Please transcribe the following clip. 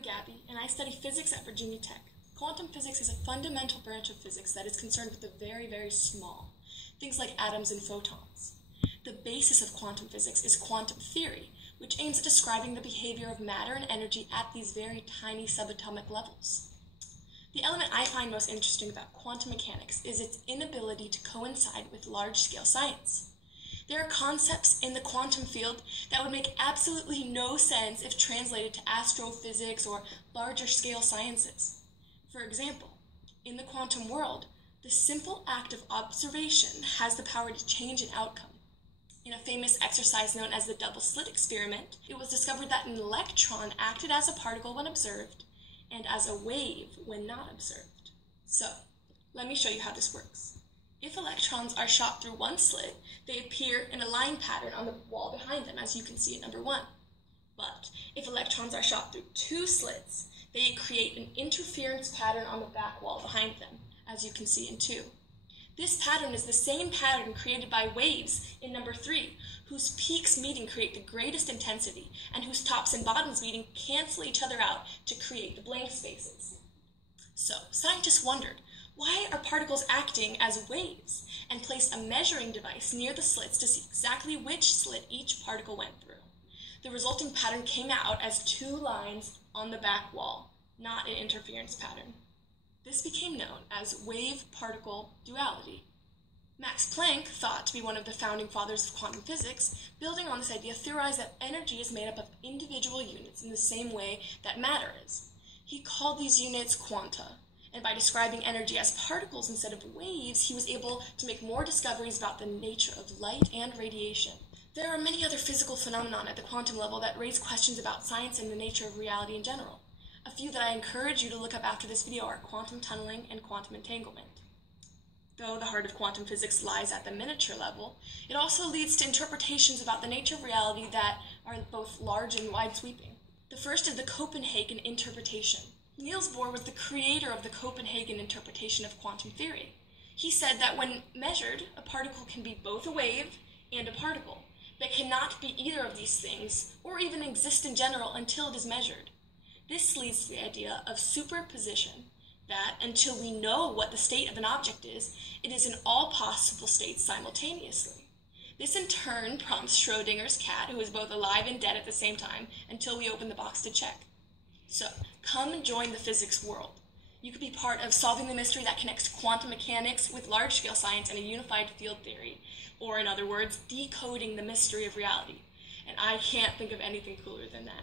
I'm Gabi, and I study physics at Virginia Tech. Quantum physics is a fundamental branch of physics that is concerned with the very, very small, things like atoms and photons. The basis of quantum physics is quantum theory, which aims at describing the behavior of matter and energy at these very tiny subatomic levels. The element I find most interesting about quantum mechanics is its inability to coincide with large-scale science. There are concepts in the quantum field that would make absolutely no sense if translated to astrophysics or larger scale sciences. For example, in the quantum world, the simple act of observation has the power to change an outcome. In a famous exercise known as the double slit experiment, it was discovered that an electron acted as a particle when observed and as a wave when not observed. So, let me show you how this works. If electrons are shot through one slit, they appear in a line pattern on the wall behind them, as you can see in number 1. But if electrons are shot through two slits, they create an interference pattern on the back wall behind them, as you can see in 2. This pattern is the same pattern created by waves in number 3, whose peaks meeting create the greatest intensity, and whose tops and bottoms meeting cancel each other out to create the blank spaces. So, scientists wondered, why are particles acting as waves, and placed a measuring device near the slits to see exactly which slit each particle went through. The resulting pattern came out as 2 lines on the back wall, not an interference pattern. This became known as wave-particle duality. Max Planck, thought to be one of the founding fathers of quantum physics, building on this idea, theorized that energy is made up of individual units in the same way that matter is. He called these units quanta. And by describing energy as particles instead of waves, he was able to make more discoveries about the nature of light and radiation. There are many other physical phenomena at the quantum level that raise questions about science and the nature of reality in general. A few that I encourage you to look up after this video are quantum tunneling and quantum entanglement. Though the heart of quantum physics lies at the miniature level, it also leads to interpretations about the nature of reality that are both large and wide-sweeping. The first is the Copenhagen interpretation. Niels Bohr was the creator of the Copenhagen interpretation of quantum theory. He said that when measured, a particle can be both a wave and a particle, but cannot be either of these things, or even exist in general until it is measured. This leads to the idea of superposition, that until we know what the state of an object is, it is in all possible states simultaneously. This in turn prompts Schrödinger's cat, who is both alive and dead at the same time, until we open the box to check. So, come and join the physics world. You could be part of solving the mystery that connects quantum mechanics with large-scale science and a unified field theory, or in other words, decoding the mystery of reality. And I can't think of anything cooler than that.